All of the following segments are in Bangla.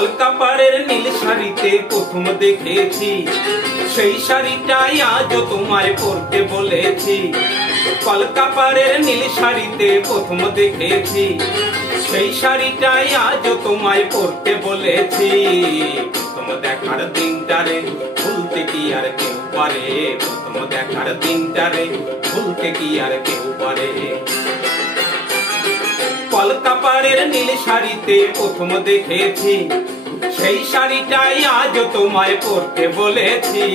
কলকাপাড়ের নীল শাড়িতে প্রথম দেখেছি, সেই শাড়িটাই আজ তোমায় পরতে বলেছি। কলকাপাড়ের নীল শাড়িতে প্রথম দেখেছি, সেই শাড়িটাই আজ তোমায় পরতে বলেছি। প্রথম দেখার দিনটারে ভুলতে কি আর কেউ পারে, প্রথম দেখার দিনটারে ভুলতে কি আর কেউ পারে। কলকাপাড়ের নীল শাড়িতে প্রথম দেখেছি, সেই শাড়িটাই আজ তোমায় পরতে বলেছি।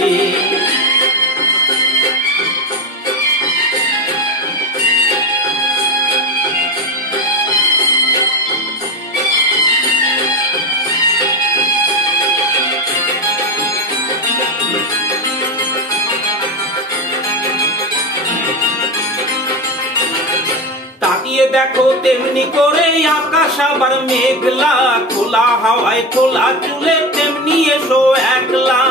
তাকিয়ে দেখো তেমনি করে আকাশ আবার মেঘলা, খোলা হাওয়ায় খোলা চুলে তেমনি এসো একলা।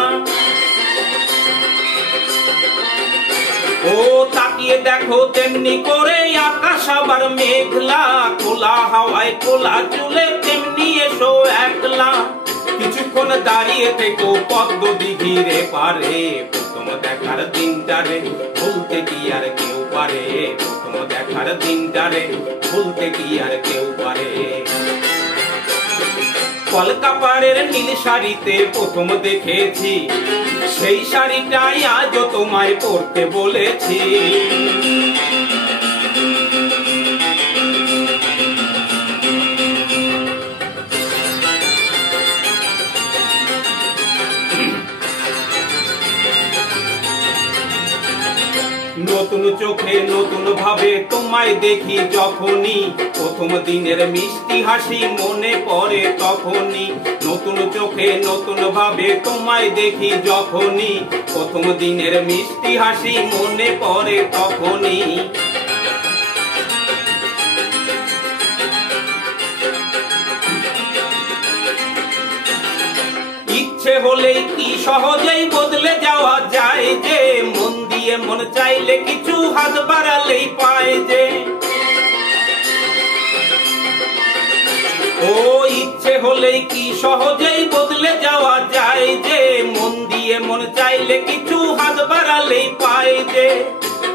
ও তাকিয়ে দেখো তেমনি করে আকাশ আবার মেঘলা, খোলা হাওয়ায় খোলা চুলে তেমনি এসো একলা। কিছুক্ষণ দাঁড়িয়ে থেকো পদ্ম দিঘিরে পারে, প্রথম দেখার দিনটারে ভুলতে কি আর কেউ পারে, প্রথম দেখার দিনটারে ভুলতে কি আর কেউ পারে। কলকাপাড়ের নীল শাড়িতে প্রথম দেখেছি, সেই শাড়িটাই আজ তোমায় পরতে বলেছি। নতুন চোখে নতুন ভাবে তোমায় দেখি যখনই, প্রথম দিনের মিষ্টি হাসি মনে পড়ে তখনই। নতুন চোখে নতুন ভাবে তোমায় দেখি যখনই, প্রথম দিনের মিষ্টি হাসি মনে পড়ে তখনই। ইচ্ছে হলেই কি সহজেই বদলে যাওয়া যায় যে, মন দিয়ে মন চাইলে কিছু হাত বাড়ালেই পায় যে। ও ইচ্ছে হলেই কি সহজেই বদলে যাওয়া যায় যে, মন দিয়ে মন চাইলে কিছু হাত বাড়ালেই পায় যে।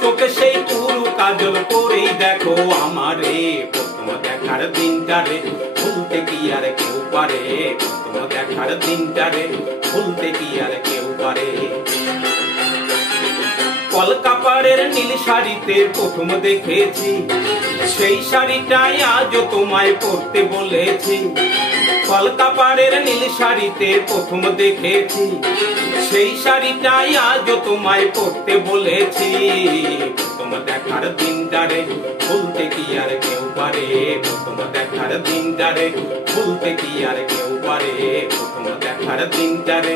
চোখে সেই পুরু কাজল করেই দেখো আমারে, প্রথম দেখার দিনটারে ভুলতে কি আর কেউ পারে, প্রথম দেখার দিনটারে ভুলতে কি আর কেউ পারে। কলকাপাড়ের নীল শাড়িতে প্রথম দেখেছি, সেই শাড়িটাই আজ তোমায় পরতে বলেছি। কলকাপাড়ের নীল শাড়িতে প্রথম দেখেছি, সেই শাড়িটাই আজ তোমায় পরতে বলেছি। প্রথম দেখার দিনটারে ভুলতে কি আর কেউ পারে, প্রথম দেখার দিনটারে ভুলতে কি আর কেউ পারে, প্রথম দেখার দিনটারে